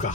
か。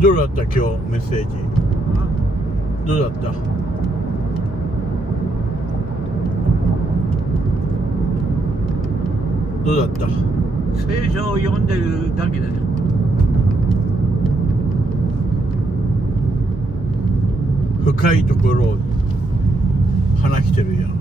どうだった今日メッセージ？どうだった？どうだった？聖書を読んでるだけです。深いところを話してるやん。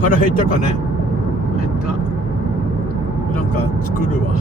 腹減ったかね。減った。なんか作るわ。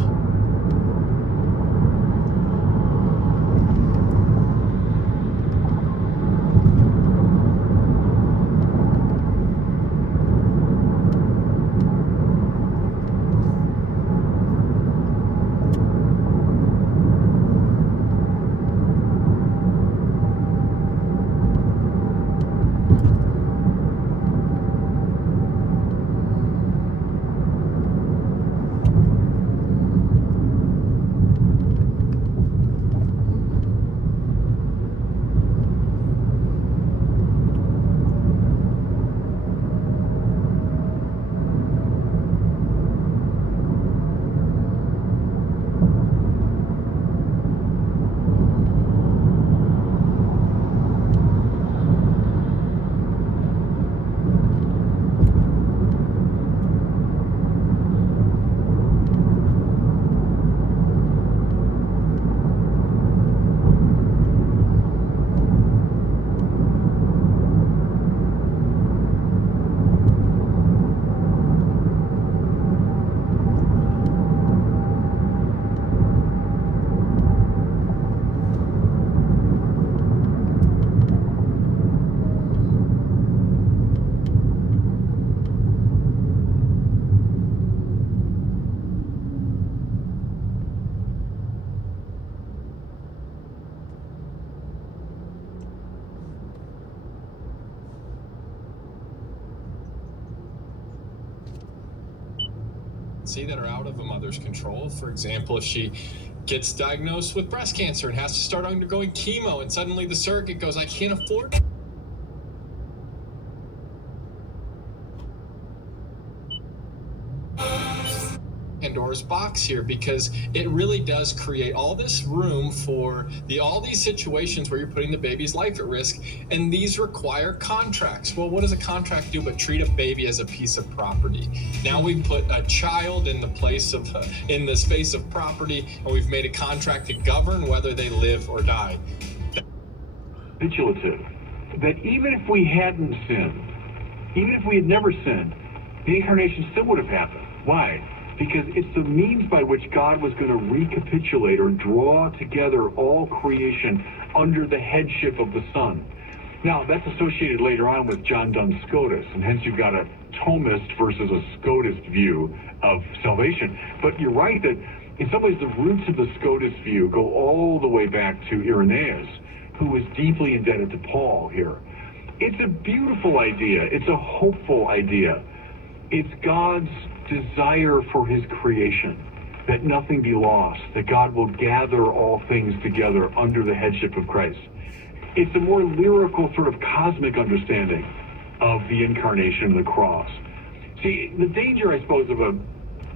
pregnancy that are out of a mother's control. For example, if she gets diagnosed with breast cancer and has to start undergoing chemo, and suddenly the surrogate goes, I can't afford it. Pandora's box here, because it really does create all this room for all these situations where you're putting the baby's life at risk, and these require contracts. Well, what does a contract do but treat a baby as a piece of property? Now we put a child in the place of in the space of property, and we've made a contract to govern whether they live or die. Manipulative. That even if we hadn't sinned, even if we had never sinned, the incarnation still would have happened. Why? Because it's the means by which God was going to recapitulate or draw together all creation under the headship of the Son. Now, that's associated later on with John Duns Scotus, and hence you've got a Thomist versus a Scotist view of salvation. But you're right that in some ways the roots of the Scotist view go all the way back to Irenaeus, who was deeply indebted to Paul here. It's a beautiful idea. It's a hopeful idea. It's God's desire for his creation, that nothing be lost, that God will gather all things together under the headship of Christ. It's a more lyrical sort of cosmic understanding of the incarnation and the cross. See, the danger, I suppose, of a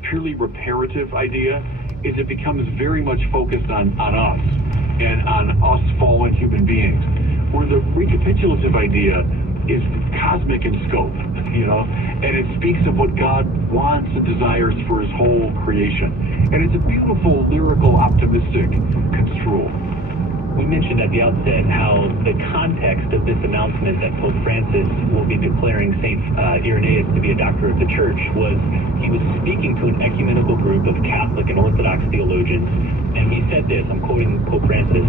purely reparative idea is it becomes very much focused on us and on us fallen human beings, where the recapitulative idea is cosmic in scope, and it speaks of what God wants and desires for his whole creation. And it's a beautiful, lyrical, optimistic construal. We mentioned at the outset how the context of this announcement that Pope Francis will be declaring St. Irenaeus to be a doctor of the Church was he was speaking to an ecumenical group of Catholic and Orthodox theologians, and he said this, I'm quoting Pope Francis,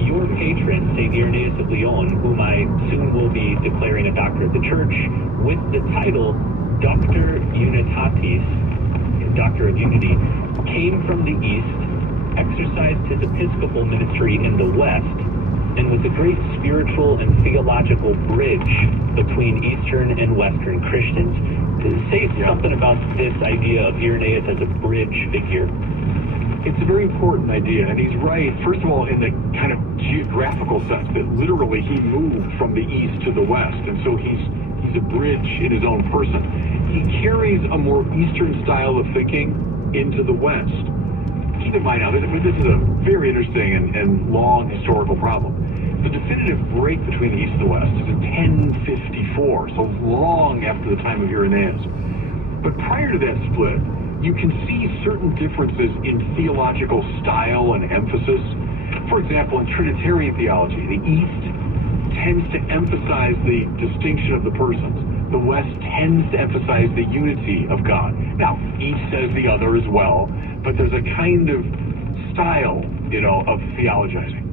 "Your patron, St. Irenaeus of Lyon, whom I soon will be declaring a doctor of the Church, with the title Doctor Unitatis, Doctor of Unity, came from the East, exercised his episcopal ministry in the West, and was a great spiritual and theological bridge between Eastern and Western Christians." To say something about this idea of Irenaeus as a bridge figure. It's a very important idea, and he's right, first of all, in the kind of geographical sense, that literally he moved from the East to the West, and so he's a bridge in his own person. He carries a more Eastern style of thinking into the West. Keep in mind now, this is a very interesting and long historical problem. The definitive break between the East and the West is in 1054, so long after the time of Irenaeus. But prior to that split, you can see certain differences in theological style and emphasis. For example, in Trinitarian theology, the East tends to emphasize the distinction of the persons. The West tends to emphasize the unity of God. Now, each says the other as well, but there's a kind of style, of theologizing.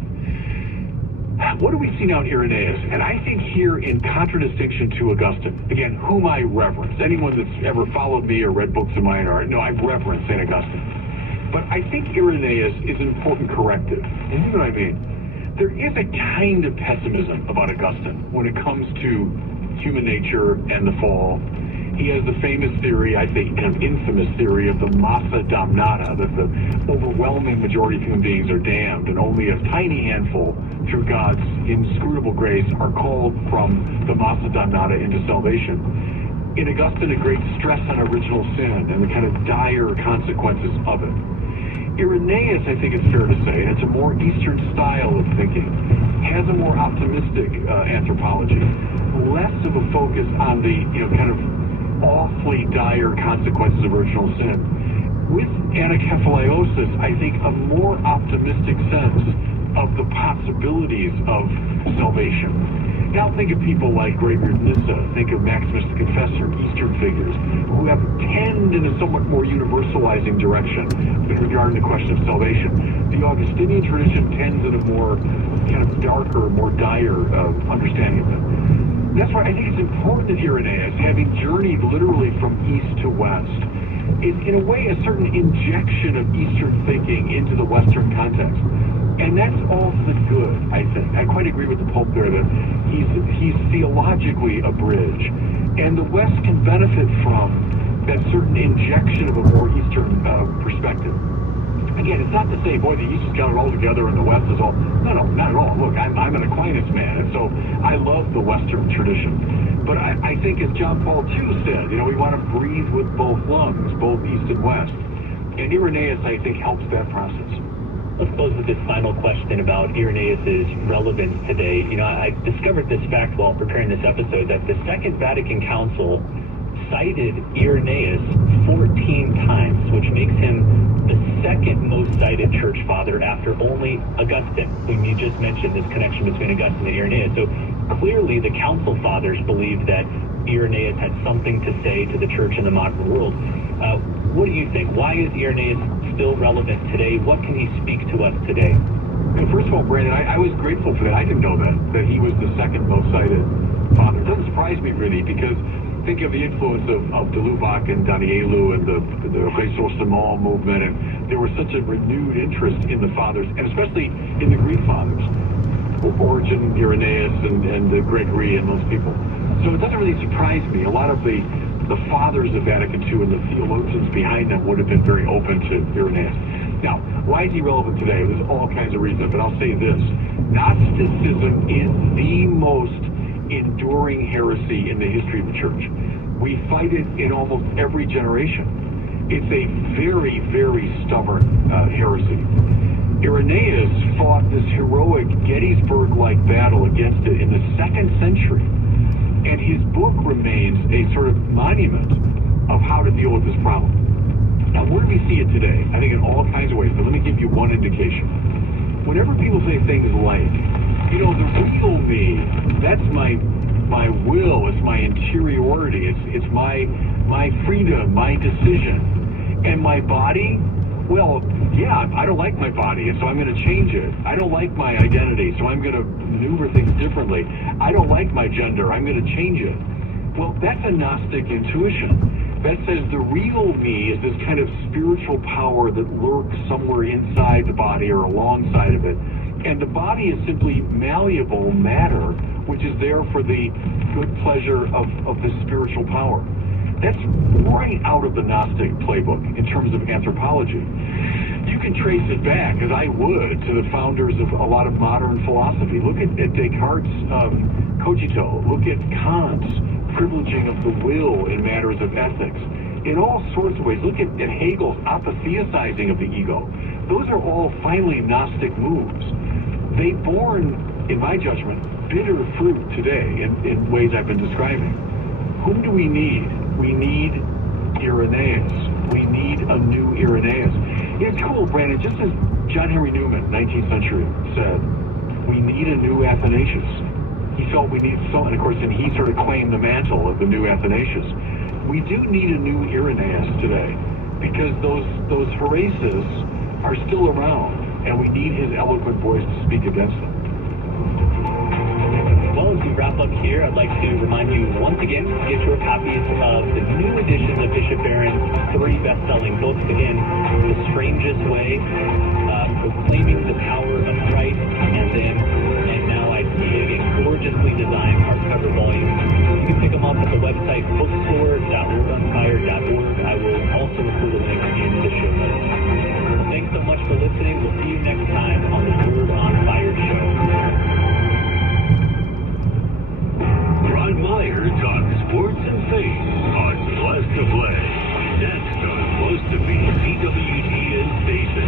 What do we see now in Irenaeus? And I think here, in contradistinction to Augustine, again, whom I reverence, anyone that's ever followed me or read books of mine, I reverence St. Augustine. But I think Irenaeus is an important corrective. And here's what I mean. There is a kind of pessimism about Augustine when it comes to human nature and the fall. He has the famous theory, I think kind of infamous theory, of the massa damnata, that the overwhelming majority of human beings are damned, and only a tiny handful, through God's inscrutable grace, are called from the massa damnata into salvation. In Augustine, a great stress on original sin and the kind of dire consequences of it. Irenaeus, I think it's fair to say, and it's a more Eastern style of thinking, has a more optimistic anthropology, less of a focus on the kind of awfully dire consequences of original sin. With anakephalaiosis, I think a more optimistic sense of the possibilities of salvation. Now think of people like Gregory of Nyssa, think of Maximus the Confessor, Eastern figures, who tend in a somewhat more universalizing direction regarding the question of salvation. The Augustinian tradition tends in a more kind of darker, more dire understanding of it. That's why I think it's important that Irenaeus, having journeyed literally from East to West, is in a way a certain injection of Eastern thinking into the Western context. And that's all for the good, I think. I quite agree with the Pope there that he's theologically a bridge. And the West can benefit from that certain injection of a more Eastern perspective. Again, it's not to say, boy, the East has got it all together and the West is all. No, not at all. Look, I'm an Aquinas man, and so I love the Western tradition. But I think, as John Paul II said, we want to breathe with both lungs, both East and West. And Irenaeus, I think, helps that process. Let's close with this final question about Irenaeus' relevance today. I discovered this fact while preparing this episode, that the Second Vatican Council cited Irenaeus 14 times, which makes him the second most cited church father after only Augustine, whom you just mentioned, this connection between Augustine and Irenaeus. So clearly the council fathers believed that Irenaeus had something to say to the church in the modern world. What do you think? Why is Irenaeus still relevant today? What can he speak to us today? First of all, Brandon, I was grateful for that. I didn't know that he was the second most cited father. It doesn't surprise me, really, because think of the influence of de Lubac and Danielu and the Ressourcement movement, and there was such a renewed interest in the fathers, and especially in the Greek fathers, Origen, Irenaeus, and Gregory, and those people. So it doesn't really surprise me. A lot of the fathers of Vatican II and the theologians behind them would have been very open to Irenaeus. Now, why is he relevant today? There's all kinds of reasons, but I'll say this. Gnosticism is the most enduring heresy in the history of the church. We fight it in almost every generation. It's a very, very stubborn heresy. Irenaeus fought this heroic Gettysburg-like battle against it in the 2nd century, and his book remains a sort of monument of how to deal with this problem. Now, where do we see it today? I think in all kinds of ways, but let me give you one indication. Whenever people say things like, the real me, that's my will, it's my interiority, it's my freedom, my decision. And my body, well, yeah, I don't like my body, and so I'm going to change it. I don't like my identity, so I'm going to maneuver things differently. I don't like my gender, I'm going to change it. Well, that's a Gnostic intuition. That says the real me is this kind of spiritual power that lurks somewhere inside the body or alongside of it. And the body is simply malleable matter, which is there for the good pleasure of the spiritual power. That's right out of the Gnostic playbook in terms of anthropology. You can trace it back, as I would, to the founders of a lot of modern philosophy. Look at Descartes' cogito. Look at Kant's privileging of the will in matters of ethics. In all sorts of ways. Look at Hegel's apotheosizing of the ego. Those are all finally Gnostic moves. They born, in my judgment, bitter fruit today in ways I've been describing. Whom do we need? We need Irenaeus. We need a new Irenaeus. It's cool, Brandon, just as John Henry Newman, 19th century, said, we need a new Athanasius. He felt we need and of course, and he sort of claimed the mantle of the new Athanasius. We do need a new Irenaeus today, because those hereses are still around, and we need his eloquent voice to speak against them. Well, as we wrap up here, I'd like to remind you once again to get your copies of the new edition of Bishop Barron's 3 best-selling books. Again, The Strangest Way, Proclaiming the Power of Christ, and Now I See. Again, gorgeously designed hardcover volumes. You can pick them up at the website bookstore.wordonfire.org. I will also include a link in the show notes. Well, thanks so much for listening. We'll see you next time on the Word on Fire show. Ron Meyer talks sports and faith on Plus to Play. Next on Close to Be CWTN Station.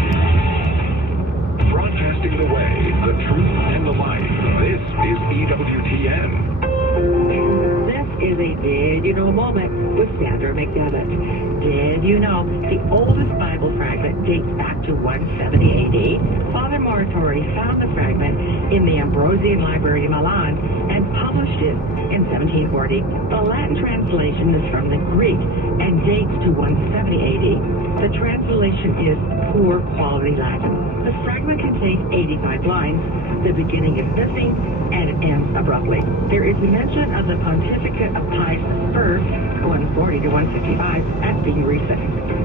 Broadcasting the way, the truth, and the life. This is EWTN. This is a Did You Know moment with Sandra McDevitt. Did you know the oldest Bible fragment dates back to 170 AD? Father Moratori found the fragment in the Ambrosian Library in Milan and published it in 1740. The Latin translation is from the Greek and dates to 170 AD. The translation is poor quality Latin. The fragment contains 85 lines. The beginning is missing and it ends abruptly. There is mention of the pontificate of Pius I, 140 to 155, as being recent.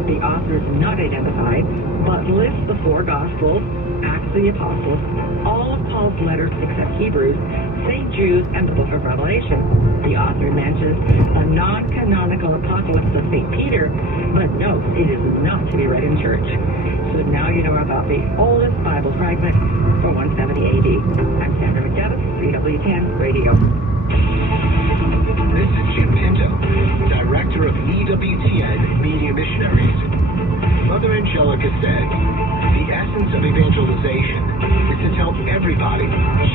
The author is not identified, but lists the 4 Gospels, Acts of the Apostles, all of Paul's letters except Hebrews, St. Jude, and the Book of Revelation. The author mentions a non-canonical biblical apocalypse of St. Peter, but notes it is not to be read in church. So now you know about the oldest Bible fragment for 170 AD. I'm Sandra McDevitt, EWTN Radio. This is Jim Pinto, Director of EWTN Media Missionaries. Mother Angelica said, the essence of evangelization is to tell everybody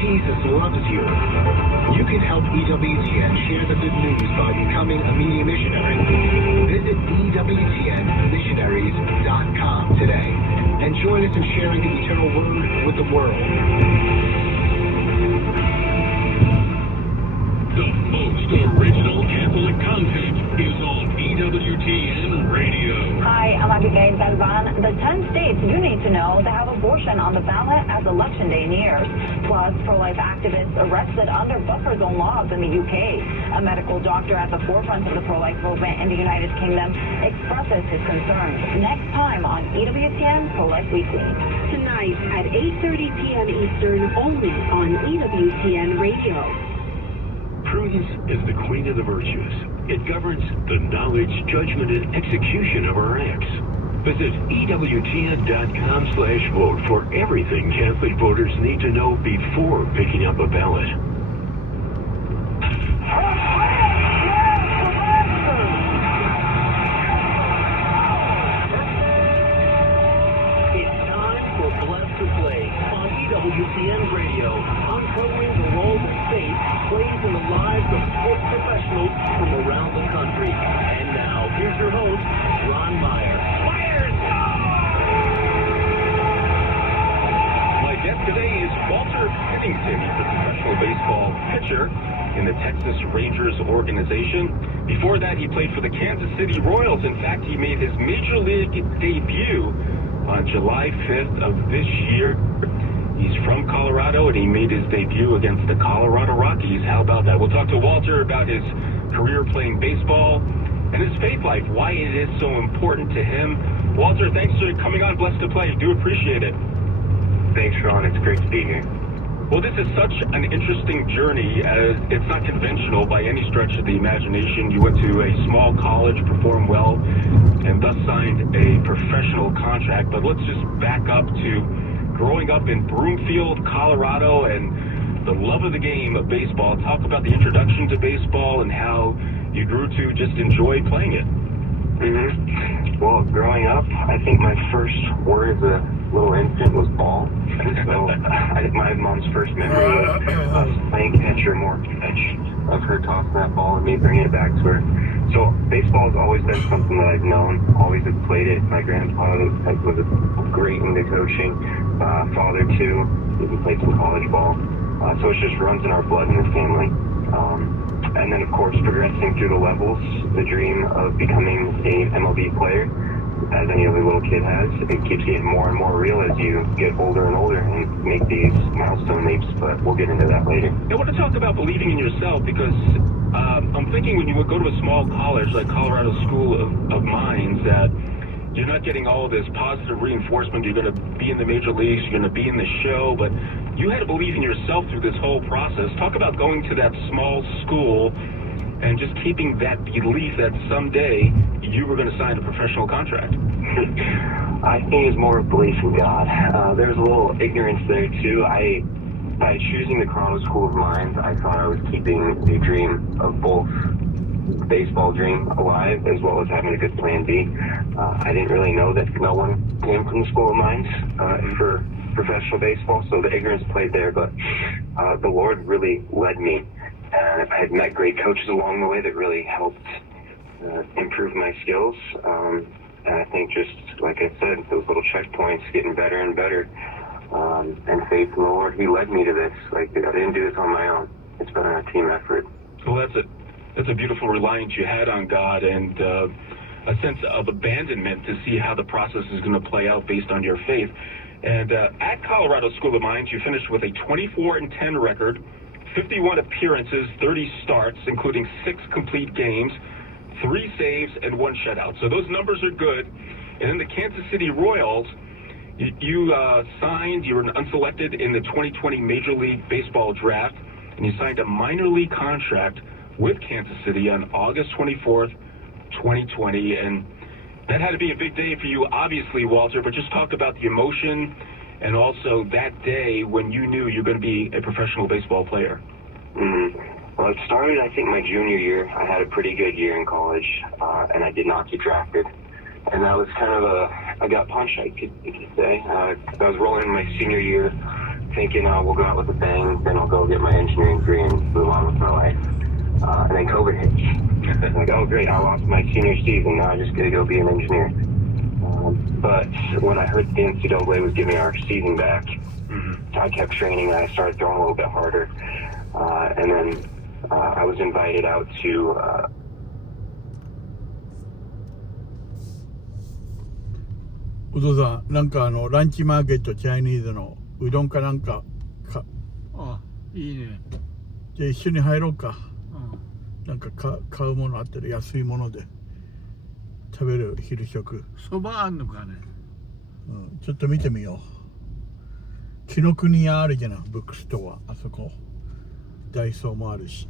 Jesus loves you. You can help EWTN share the good news by becoming a media missionary. Visit EWTNmissionaries.com today and join us in sharing the eternal word with the world. The most original Catholic content is on EWTN Radio. Hi, I'm Abigail Galvan. The 10 states you need to know that have abortion on the ballot as Election Day nears. Plus, pro-life activists arrested under buffer zone laws in the UK. A medical doctor at the forefront of the pro-life movement in the United Kingdom expresses his concerns. Next time on EWTN Pro-Life Weekly. Tonight at 8:30 p.m. Eastern, only on EWTN Radio. Prudence is the queen of the virtues. It governs the knowledge, judgment, and execution of our acts. Visit EWTN.com/vote for everything Catholic voters need to know before picking up a ballot. It's time for Blessed to Play on EWTN Radio, uncovering the role that faith plays in the lives of sports professionals from around the country. And now, here's your host, Ron Meyer. My guest today is Walter Pennington. He's a professional baseball pitcher in the Texas Rangers organization. Before that, he played for the Kansas City Royals. In fact, he made his major league debut on July 5th of this year. He's from Colorado, and he made his debut against the Colorado Rockies. How about that? We'll talk to Walter about his career playing baseball and his faith life, why it is so important to him. Walter, thanks for coming on Blessed to Play. Do appreciate it. Thanks, Sean. It's great to be here. Well, this is such an interesting journey, as it's not conventional by any stretch of the imagination. You went to a small college, performed well, and thus signed a professional contract. But let's just back up to growing up in Broomfield, Colorado, and the love of the game of baseball. Talk about the introduction to baseball and how you grew to just enjoy playing it. Well, growing up, I think my first word as a little infant was ball. And so my mom's first memory was us playing catch or more catch, of her tossing that ball and me bringing it back to her. So baseball has always been something that I've known, always have played it. My grandfather was great into coaching, father too, he played some college ball. So it just runs in our blood in the family. And then, of course, progressing through the levels, the dream of becoming a MLB player, as any other little kid has, it keeps getting more and more real as you get older and older and make these milestone leaps, but we'll get into that later. I want to talk about believing in yourself, because I'm thinking when you would go to a small college like Colorado School of Mines, that you're not getting all of this positive reinforcement. You're going to be in the major leagues, you're going to be in the show, but you had to believe in yourself through this whole process. Talk about going to that small school and just keeping that belief that someday you were going to sign a professional contract. I think it's more of belief in God. There's a little ignorance there too. By choosing the Colorado School of Mines, I thought I was keeping the dream of both baseball dream alive as well as having a good plan B. I didn't really know that no one came from the School of Mines for professional baseball, so the ignorance played there, but the Lord really led me, and I had met great coaches along the way that really helped improve my skills, and I think just like I said, those little checkpoints, getting better and better, and faith in the Lord, He led me to this. Like, I didn't do this on my own. It's been a team effort. Well, that's a beautiful reliance you had on God, and a sense of abandonment to see how the process is going to play out based on your faith. And at Colorado School of Mines, you finished with a 24-10 record, 51 appearances, 30 starts, including 6 complete games, 3 saves, and 1 shutout. So those numbers are good. And then the Kansas City Royals, you signed, you were unselected in the 2020 Major League Baseball draft, and you signed a minor league contract with Kansas City on August 24th, 2020, and that had to be a big day for you, obviously, Walter, but just talk about the emotion and also that day when you knew you were going to be a professional baseball player. Well, it started, I think, my junior year. I had a pretty good year in college, and I did not get drafted. And that was kind of a gut punch, you could say. I was rolling in my senior year, thinking, we'll go out with a bang, then I'll go get my engineering degree and move on with my life. And then COVID hits. I'm like, oh, great, I lost my senior season. Now I just got to go be an engineer. But when I heard the NCAA was giving our season back, I kept training, and I started throwing a little bit harder. And then I was invited out to... お父さん、なんかランチマーケットチャイニーズのうどんかなんかあ、いいね。じゃあ一緒に入ろうか。なんか買うものあったら安いもので食べる昼食。そばあんのかね。ちょっと見てみよう。紀ノ国屋あるじゃない、ブックストア、あそこ。ダイソーもあるし。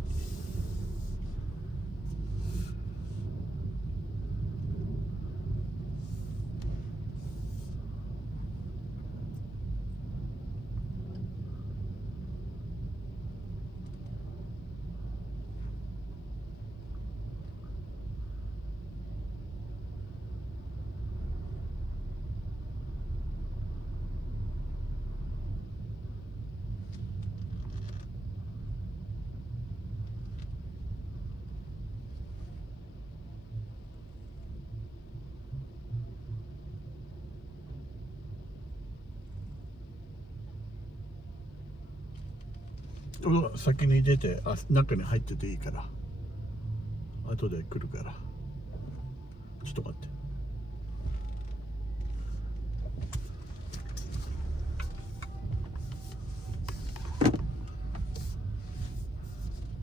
先に出て、中に入ってていいから。後で来るから。ちょっと待って。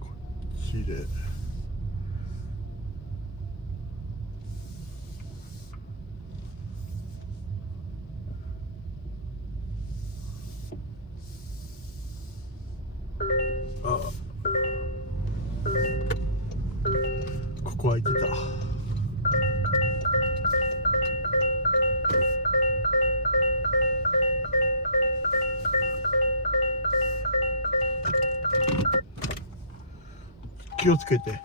こっちで。ここ空いてた。気をつけて。